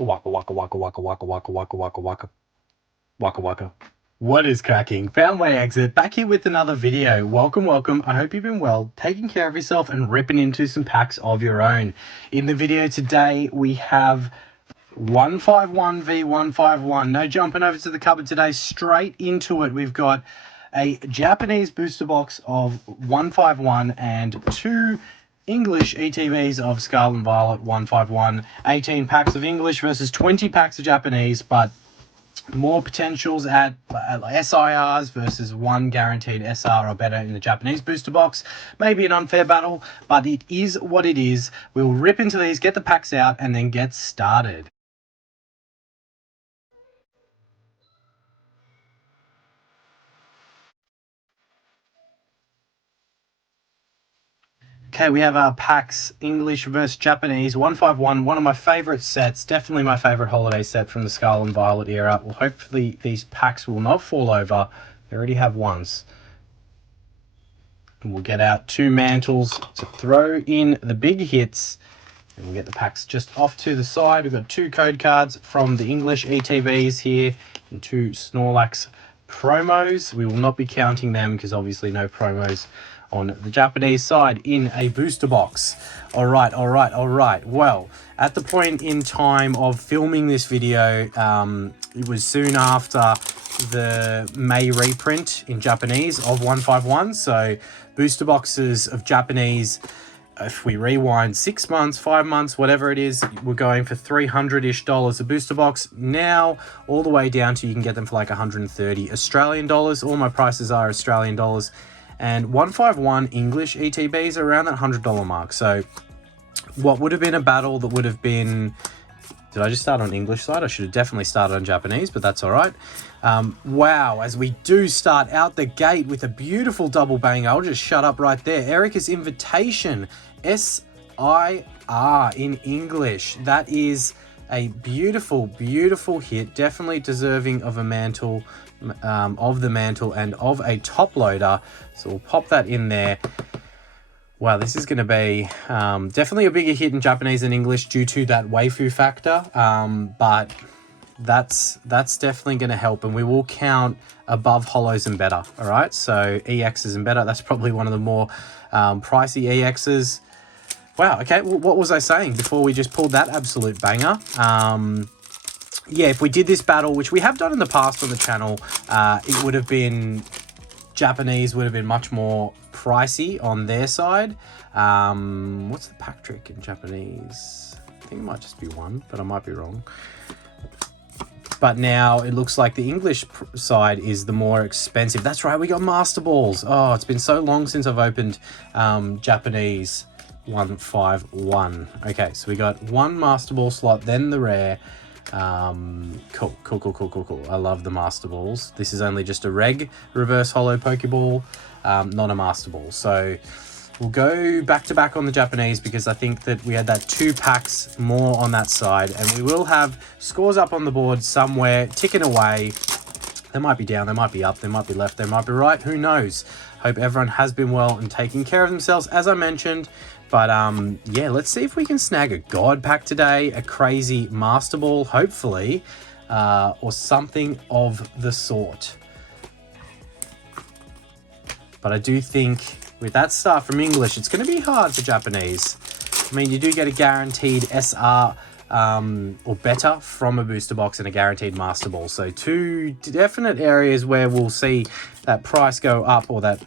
Waka waka waka waka waka waka waka waka waka waka waka. What is cracking? Found my exit. Back here with another video. Welcome. I hope you've been well, taking care of yourself and ripping into some packs of your own. In the video today, we have 151 v 151. No jumping over to the cupboard today. Straight into it. We've got a Japanese booster box of 151 and two English ETBs of Scarlet Violet 151. 18 packs of English versus 20 packs of Japanese, but more potentials at SIRs versus one guaranteed SR or better in the Japanese booster box. Maybe an unfair battle, but it is what it is. We'll rip into these, get the packs out, and then get started. Okay, we have our packs, English versus Japanese, 151, one of my favourite sets, definitely my favourite holiday set from the Scarlet Violet era. Well, hopefully these packs will not fall over. They already have once. And we'll get out two mantles to throw in the big hits. And we'll get the packs just off to the side. We've got two code cards from the English ETBs here and two Snorlax promos. We will not be counting them because obviously no promos on the Japanese side in a booster box. All right. Well, at the point in time of filming this video, it was soon after the May reprint in Japanese of 151. So booster boxes of Japanese, if we rewind 6 months, 5 months, whatever it is, we're going for $300-ish a booster box. Now, all the way down to you can get them for like 130 Australian dollars. All my prices are Australian dollars. And 151 English ETBs are around that $100 mark. So what would have been a battle that would have been... Did I just start on English side? I should have definitely started on Japanese, but that's all right. Wow, as we do start out the gate with a beautiful double banger. I'll just shut up right there. Erica's Invitation, SIR in English. That is a beautiful, beautiful hit. Definitely deserving of a mantle, of the mantle and of a top loader. So we'll pop that in there. Wow, this is going to be definitely a bigger hit in Japanese and English due to that waifu factor. But that's definitely going to help, and we will count above holos and better. All right, so EXs and better. That's probably one of the more pricey EXs. Wow. Okay. Well, what was I saying before we just pulled that absolute banger? Yeah, if we did this battle, which we have done in the past on the channel, it would have been... Japanese would have been much more pricey on their side. What's the pack trick in Japanese? I think it might just be one, but I might be wrong. But now it looks like the English side is the more expensive. That's right, we got Master Balls. Oh, it's been so long since I've opened Japanese 151. Okay, so we got one Master Ball slot, then the rare. Cool. I love the Master Balls. This is only just a reg reverse holo Pokeball, not a Master Ball. So we'll go back to back on the Japanese because I think that we had that 2 packs more on that side, and we will have scores up on the board somewhere ticking away. They might be down, they might be up, they might be left, they might be right. Who knows? Hope everyone has been well and taking care of themselves, as I mentioned. But yeah, let's see if we can snag a God pack today, a crazy Master Ball, hopefully, or something of the sort. But I do think with that start from English, it's going to be hard for Japanese. I mean, you do get a guaranteed SR or better from a booster box and a guaranteed Master Ball. So 2 definite areas where we'll see that price go up or that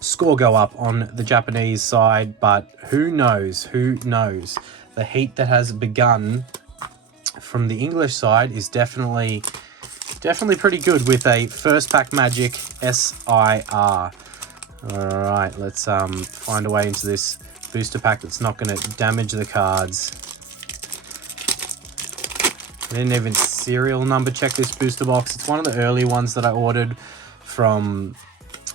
score go up on the Japanese side, but who knows? The heat that has begun from the English side is definitely pretty good with a first pack magic SIR. All right, let's find a way into this booster pack that's not going to damage the cards. I didn't even serial number check this booster box. It's one of the early ones that I ordered from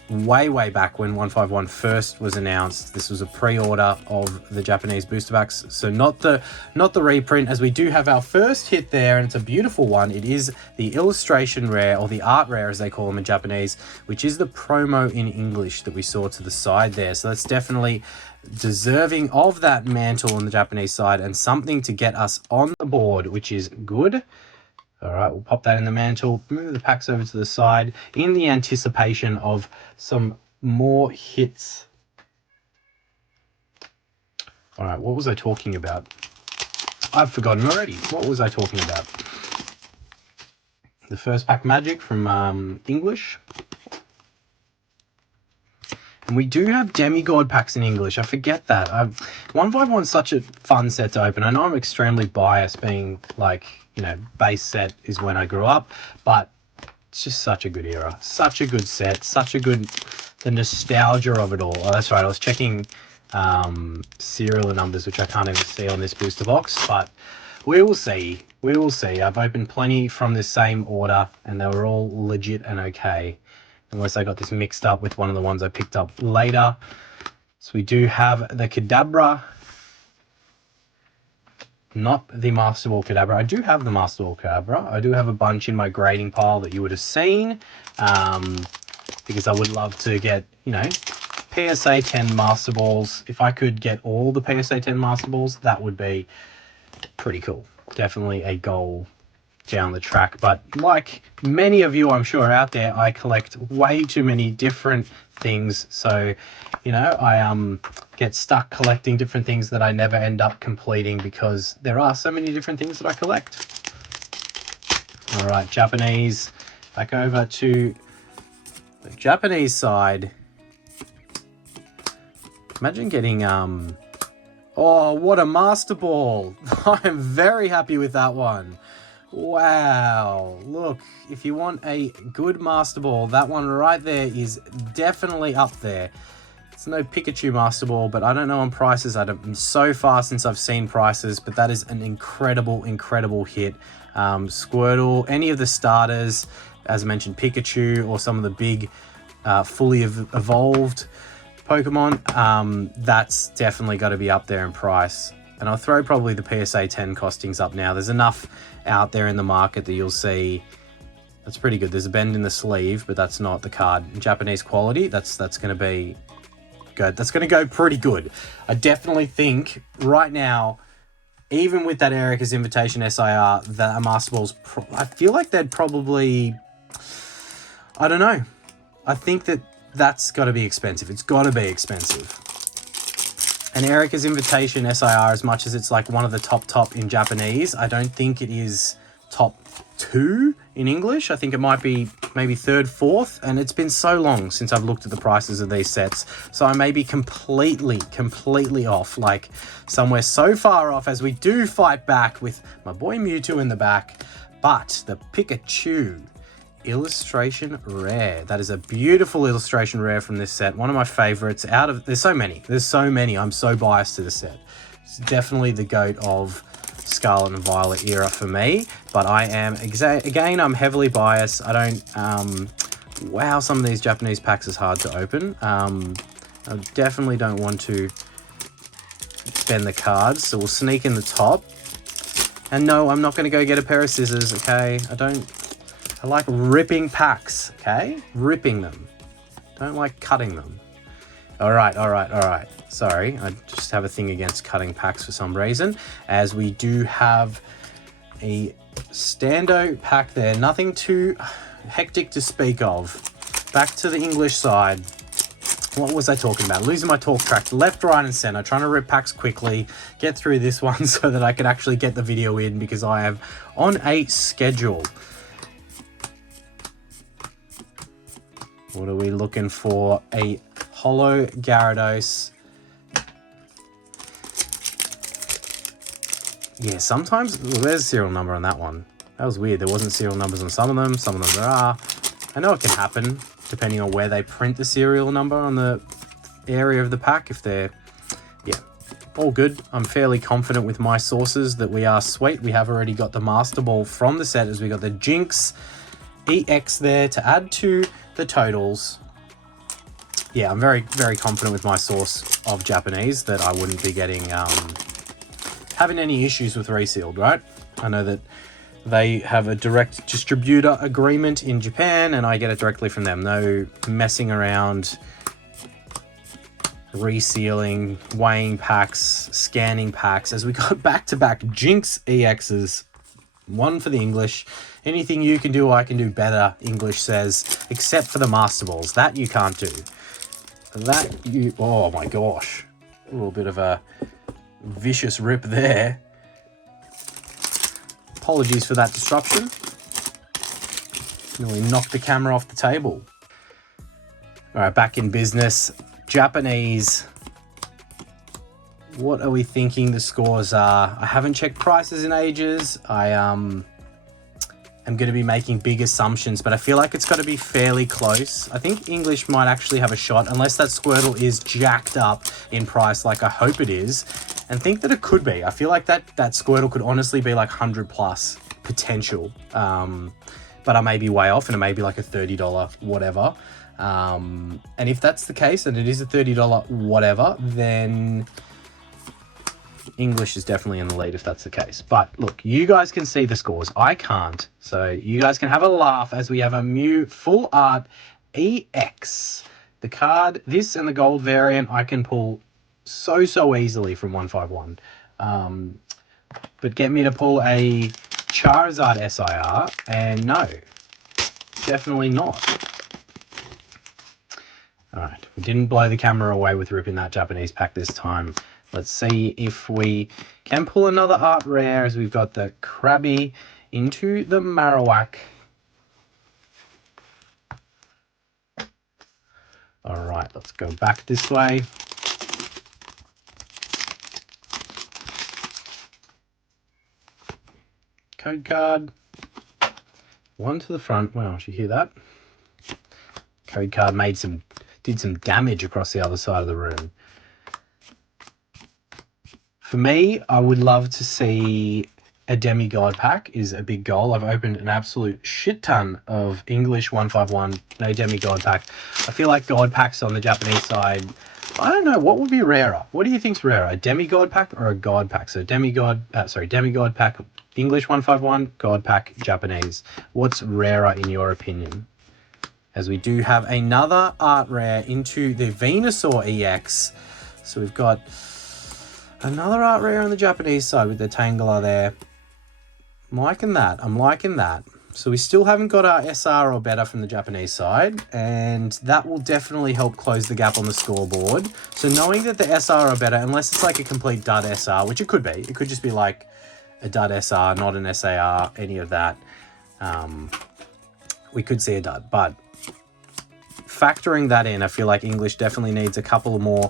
way back when 151 first was announced. This was a pre-order of the Japanese booster packs, so not the reprint, as we do have our first hit there, and it's a beautiful one. It is the illustration rare, or the art rare as they call them in Japanese, which is the promo in English that we saw to the side there. So that's definitely deserving of that mantle on the Japanese side, and something to get us on the board, which is good. All right, we'll pop that in the mantle, move the packs over to the side in the anticipation of some more hits. All right, what was I talking about? I've forgotten already. What was I talking about? The first pack magic from English. And we do have demigod packs in English. I forget that. 151's such a fun set to open. I know I'm extremely biased, being like, you know, base set is when I grew up, but it's just such a good era. Such a good set. Such a good, the nostalgia of it all. Oh, that's right. I was checking serial numbers, which I can't even see on this booster box, but we will see. We will see. I've opened plenty from the same order, and they were all legit and okay. Unless I got this mixed up with one of the ones I picked up later. So we do have the Kadabra. Not the Master Ball Kadabra. I do have the Master Ball Kadabra. I do have a bunch in my grading pile that you would have seen. Because I would love to get, you know, PSA 10 Master Balls. If I could get all the PSA 10 Master Balls, that would be pretty cool. Definitely a goal down the track. But like many of you, I'm sure, out there, I collect way too many different things. So, you know, I get stuck collecting different things that I never end up completing because there are so many different things that I collect. All right, Japanese. Back over to the Japanese side. Imagine getting oh, what a Master Ball. I'm very happy with that one. Wow, look, if you want a good Master Ball, that one right there is definitely up there. It's no Pikachu Master Ball, but I don't know on prices. I've been so far since I've seen prices, but that is an incredible hit. Squirtle, any of the starters, as I mentioned, Pikachu, or some of the big fully evolved Pokemon, that's definitely got to be up there in price. And I'll throw probably the PSA 10 costings up now. There's enough out there in the market that you'll see. That's pretty good. There's a bend in the sleeve, but that's not the card. Japanese quality, that's going to be good. That's going to go pretty good. I definitely think right now, even with that Erica's Invitation SIR, that Master Balls, I feel like they'd probably, I don't know. I think that's got to be expensive. It's got to be expensive. And Erica's Invitation SIR, as much as it's like one of the top in Japanese, I don't think it is top 2 in English. I think it might be maybe 3rd, 4th, and it's been so long since I've looked at the prices of these sets. So I may be completely off, like somewhere so far off, as we do fight back with my boy Mewtwo in the back. But the Pikachu illustration rare, that is a beautiful illustration rare from this set, one of my favorites out of, there's so many, I'm so biased to the set. It's definitely the GOAT of Scarlet and Violet era for me, but I am again, I'm heavily biased. I don't wow, some of these Japanese packs is hard to open. I definitely don't want to spend the cards, so we'll sneak in the top. And no, I'm not going to go get a pair of scissors, okay? I like ripping packs, okay? Ripping them. Don't like cutting them. All right. Sorry, I just have a thing against cutting packs for some reason, as we do have a stando pack there. Nothing too hectic to speak of. Back to the English side. What was I talking about? Losing my talk track left, right, and center. Trying to rip packs quickly. Get through this one so that I can actually get the video in, because I am on a schedule. What are we looking for? A holo Gyarados. Yeah, sometimes, well, there's a serial number on that one. That was weird. There wasn't serial numbers on some of them there are. I know it can happen, depending on where they print the serial number on the area of the pack. If they're, yeah, all good. I'm fairly confident with my sources that we are sweet. We have already got the Master Ball from the set, as we got the Jinx EX there to add to the totals. yeah, I'm very, very confident with my source of Japanese that I wouldn't be getting, having any issues with resealed, right? I know that they have a direct distributor agreement in Japan and I get it directly from them. No messing around, resealing, weighing packs, scanning packs, as we got back-to-back Jinx EXs. One for the English. Anything you can do, I can do better, English says, except for the Master Balls. That you can't do. That you... Oh my gosh. A little bit of a vicious rip there. Apologies for that disruption. Nearly knocked the camera off the table. All right, back in business. Japanese. What are we thinking the scores are? I haven't checked prices in ages. I am going to be making big assumptions, but I feel like it's got to be fairly close. I think English might actually have a shot, unless that Squirtle is jacked up in price like I hope it is, and think that it could be. I feel like that Squirtle could honestly be like 100 plus potential, but I may be way off and it may be like a $30 whatever. And if that's the case and it is a $30 whatever, then English is definitely in the lead if that's the case. But look, you guys can see the scores. I can't. So you guys can have a laugh as we have a Mew Full Art EX. The card, this and the gold variant, I can pull so easily from 151. But get me to pull a Charizard SIR, and no, definitely not. All right, we didn't blow the camera away with ripping that Japanese pack this time. Let's see if we can pull another art rare, as we've got the Krabby into the Marowak. All right, let's go back this way. Code card. One to the front. Wow, did you hear that? Code card did some damage across the other side of the room. For me, I would love to see a demigod pack is a big goal. I've opened an absolute shit ton of English 151, no demigod pack. I feel like god packs on the Japanese side, I don't know, what would be rarer? What do you think's rarer, a demigod pack or a god pack? So demigod pack, English 151, god pack, Japanese. What's rarer in your opinion? As we do have another art rare into the Venusaur EX. So we've got another art rare on the Japanese side with the Tangela there. I'm liking that. I'm liking that. So we still haven't got our SR or better from the Japanese side, and that will definitely help close the gap on the scoreboard. So knowing that the SR or better, unless it's like a complete dud SR, which it could be. It could just be like a dud SR, not an SAR, any of that. We could see a dud, but factoring that in, I feel like English definitely needs a couple more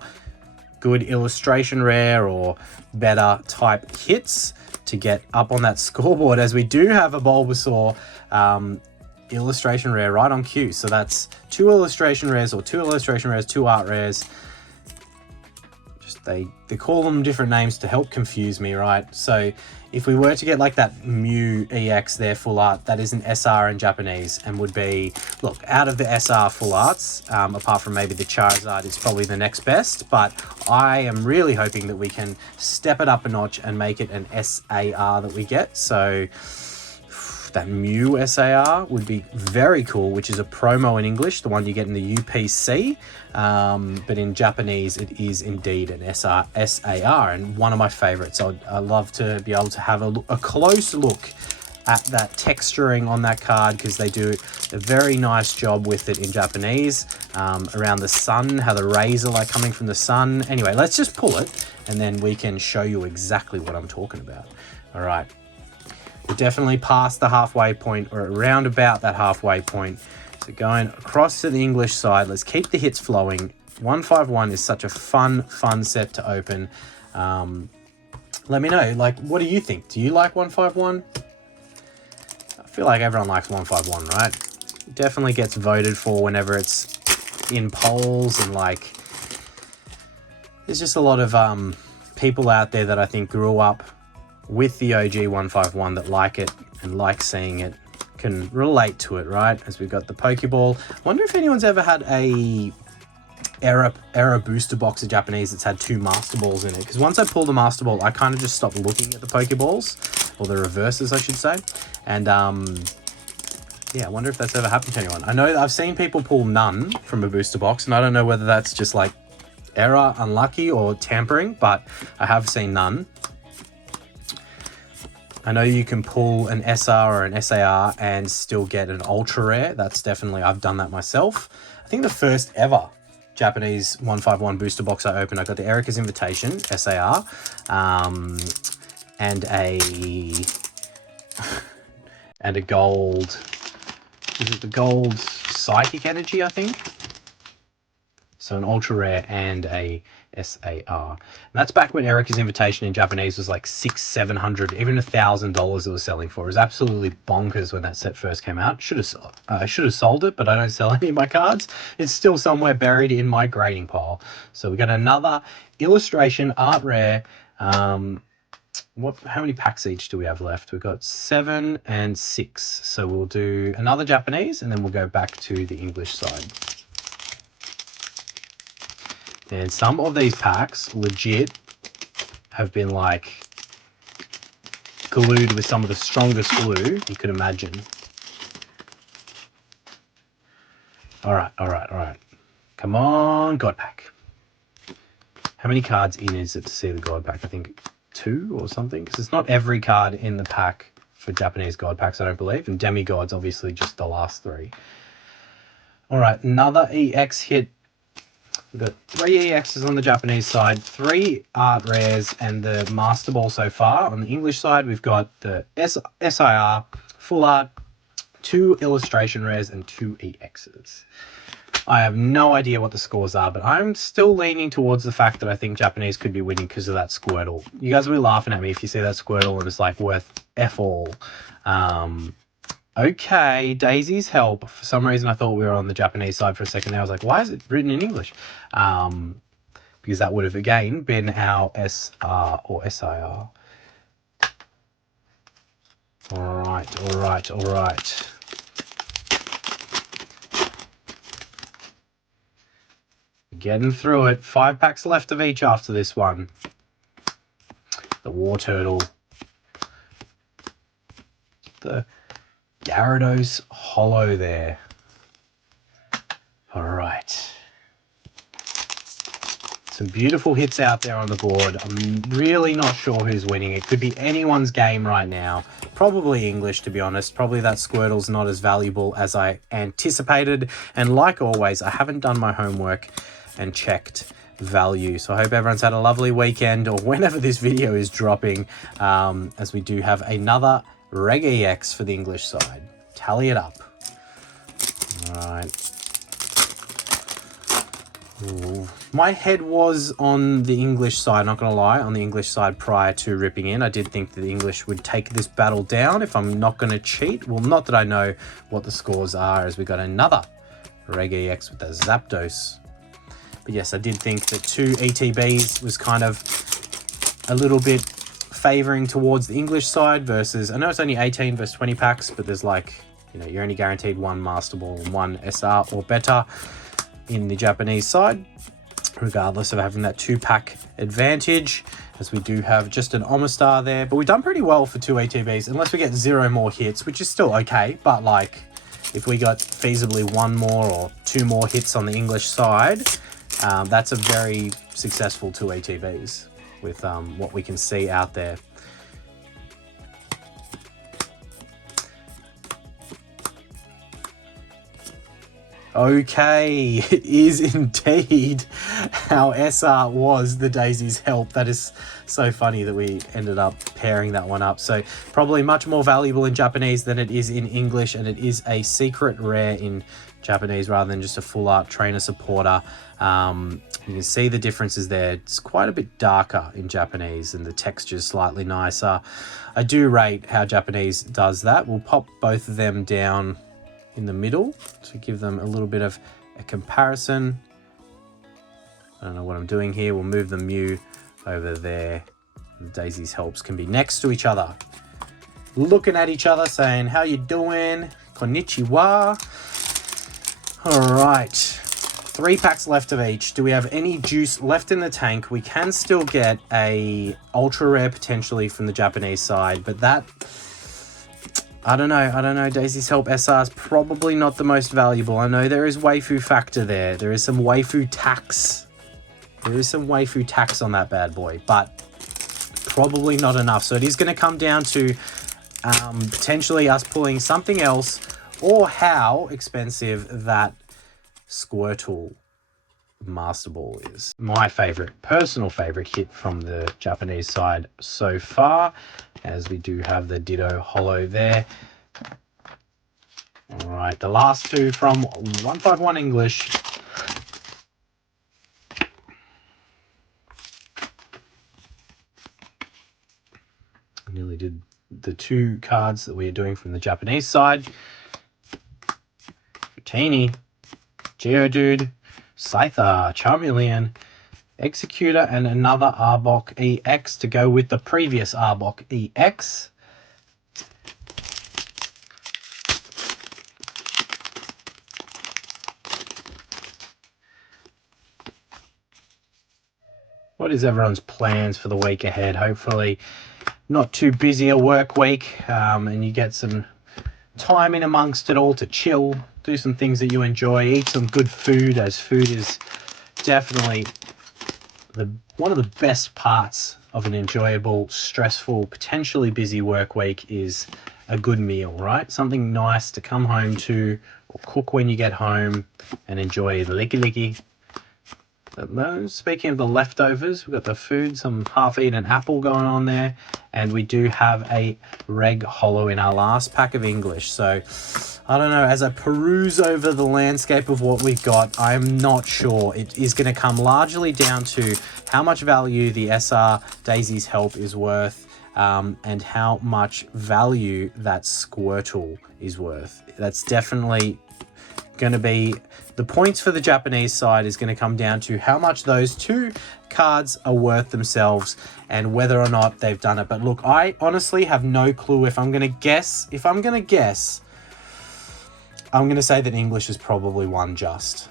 good illustration rare or better type hits to get up on that scoreboard, as we do have a Bulbasaur illustration rare right on cue. So that's two illustration rares, or two illustration rares, two art rares. Just they call them different names to help confuse me, right? So if we were to get like that Mew EX there, full art, that is an SR in Japanese, and would be, look, out of the SR full arts, apart from maybe the Charizard, is probably the next best, but I am really hoping that we can step it up a notch and make it an SAR that we get. So that Mew SAR would be very cool, which is a promo in English, the one you get in the UPC, but in Japanese it is indeed an SAR, and one of my favorites. I'd love to be able to have a close look at that texturing on that card, because they do a very nice job with it in Japanese, around the sun, how the rays are like coming from the sun. Anyway, let's just pull it and then we can show you exactly what I'm talking about. All right. We're definitely past the halfway point, or around about that halfway point. So going across to the English side, let's keep the hits flowing. 151 is such a fun set to open. Let me know, like, what do you think? Do you like 151? I feel like everyone likes 151, right? It definitely gets voted for whenever it's in polls, and like, there's just a lot of people out there that I think grew up with the OG 151 that like it and like seeing it, can relate to it, right? As we've got the Pokeball. I wonder if anyone's ever had a Era booster box of Japanese that's had 2 Master Balls in it. Because once I pull the Master Ball, I kind of just stopped looking at the Pokeballs, or the reverses, I should say. And yeah, I wonder if that's ever happened to anyone. I know that I've seen people pull none from a booster box, and I don't know whether that's just like error, unlucky, or tampering, but I have seen none. I know you can pull an SR or an SAR and still get an ultra rare. That's definitely, I've done that myself. I think the first ever Japanese 151 booster box I opened, I got the Erica's Invitation SAR, and a gold. Is it the gold Psychic Energy, I think? So an ultra rare and a SAR. And that's back when Erica's Invitation in Japanese was like $600, $700, even $1,000 it was selling for. It was absolutely bonkers when that set first came out. I should have sold it, but I don't sell any of my cards. It's still somewhere buried in my grading pile. So we got another illustration art rare. How many packs each do we have left? We've got 7 and 6. So we'll do another Japanese, and then we'll go back to the English side. And some of these packs legit have been like glued with some of the strongest glue you could imagine. All right. Come on, God pack. How many cards in is it to see the God pack? I think 2 or something, because it's not every card in the pack for Japanese God packs, I don't believe. And Demigod's obviously just the last 3. All right, another EX hit. We've got 3 EXs on the Japanese side, 3 art rares, and the Master Ball so far. On the English side, we've got the SIR, full art, 2 illustration rares, and 2 EXs. I have no idea what the scores are, but I'm still leaning towards the fact that I think Japanese could be winning because of that Squirtle. You guys will be laughing at me if you see that Squirtle and it's like worth F all. Okay, Daisy's Help. For some reason, I thought we were on the Japanese side for a second there. I was like, why is it written in English? Because that would have, again, been our SR or SIR. All right. Getting through it. 5 packs left of each after this one. The War Turtle. The Gyarados Holo there. All right. Some beautiful hits out there on the board. I'm really not sure who's winning. It could be anyone's game right now. Probably English, to be honest. Probably that Squirtle's not as valuable as I anticipated. And like always, I haven't done my homework and checked value. So I hope everyone's had a lovely weekend, or whenever this video is dropping, as we do have another Reg EX for the English side. Tally it up. All right. Ooh. My head was on the English side, not gonna lie, on the English side prior to ripping in. I did think that the English would take this battle down if I'm not gonna cheat. Well, not that I know what the scores are, as we got another Reg EX with the Zapdos. But yes, I did think that 2 ETBs was kind of a little bit favoring towards the English side versus, I know it's only 18 versus 20 packs, but there's like, you know, you're only guaranteed 1 Master Ball and 1 SR or better in the Japanese side, regardless of having that 2-pack advantage, as we do have just an Omastar there. But we've done pretty well for 2 ETBs, unless we get 0 more hits, which is still okay. But like, if we got feasibly 1 more or 2 more hits on the English side, that's a very successful 2 ETBs with what we can see out there. Okay, it is indeed our SR was the Daisy's Help. That is so funny that we ended up pairing that one up. So probably much more valuable in Japanese than it is in English, and it is a secret rare in Japanese rather than just a full art trainer supporter. You can see the differences there. It's quite a bit darker in Japanese and the texture's slightly nicer. I do rate how Japanese does that. We'll pop both of them down in the middle to give them a little bit of a comparison. I don't know what I'm doing here. We'll move the Mew over there. The Daisy's Helps can be next to each other, looking at each other, saying, how you doing? Konnichiwa. All right. 3 packs left of each. Do we have any juice left in the tank? We can still get a ultra rare potentially from the Japanese side, but that, I don't know. Daisy's Help SR is probably not the most valuable. I know there is waifu factor there. There is some waifu tax. There is some waifu tax on that bad boy, but probably not enough. So it is going to come down to potentially us pulling something else, or how expensive that Squirtle Master Ball is. My personal favorite hit from the Japanese side so far, as we do have the Ditto Holo there. All right, the last two from 151 English. I nearly did the 2 cards that we are doing from the Japanese side. Fratini, Geodude, Scyther, Charmeleon, Executor, and another Arbok EX to go with the previous Arbok EX. What is everyone's plans for the week ahead? Hopefully not too busy a work week, and you get some time in amongst it all to chill, do some things that you enjoy, eat some good food, as food is definitely one of the best parts of an enjoyable, stressful, potentially busy work week is a good meal, right? Something nice to come home to, or cook when you get home and enjoy the licky. Speaking of the leftovers, we've got the food, some half-eaten apple going on there, and we do have a Reg Holo in our last pack of English. So, I don't know, as I peruse over the landscape of what we've got, I'm not sure. It is going to come largely down to how much value the SR Daisy's Help is worth, and how much value that Squirtle is worth. That's definitely going to be the points for the Japanese side, is going to come down to how much those 2 cards are worth themselves and whether or not they've done it. But look, I honestly have no clue. If I'm going to guess, I'm going to say that English is probably won just.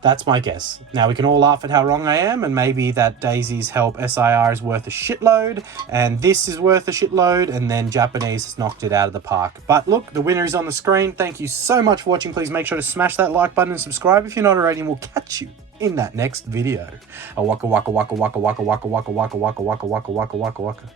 That's my guess. Now, we can all laugh at how wrong I am, and maybe that Daisy's Help SIR is worth a shitload, and this is worth a shitload, and then Japanese has knocked it out of the park. But look, the winner is on the screen. Thank you so much for watching. Please make sure to smash that like button and subscribe if you're not already, and we'll catch you in that next video. A waka waka waka waka waka waka waka waka waka waka waka waka waka waka waka.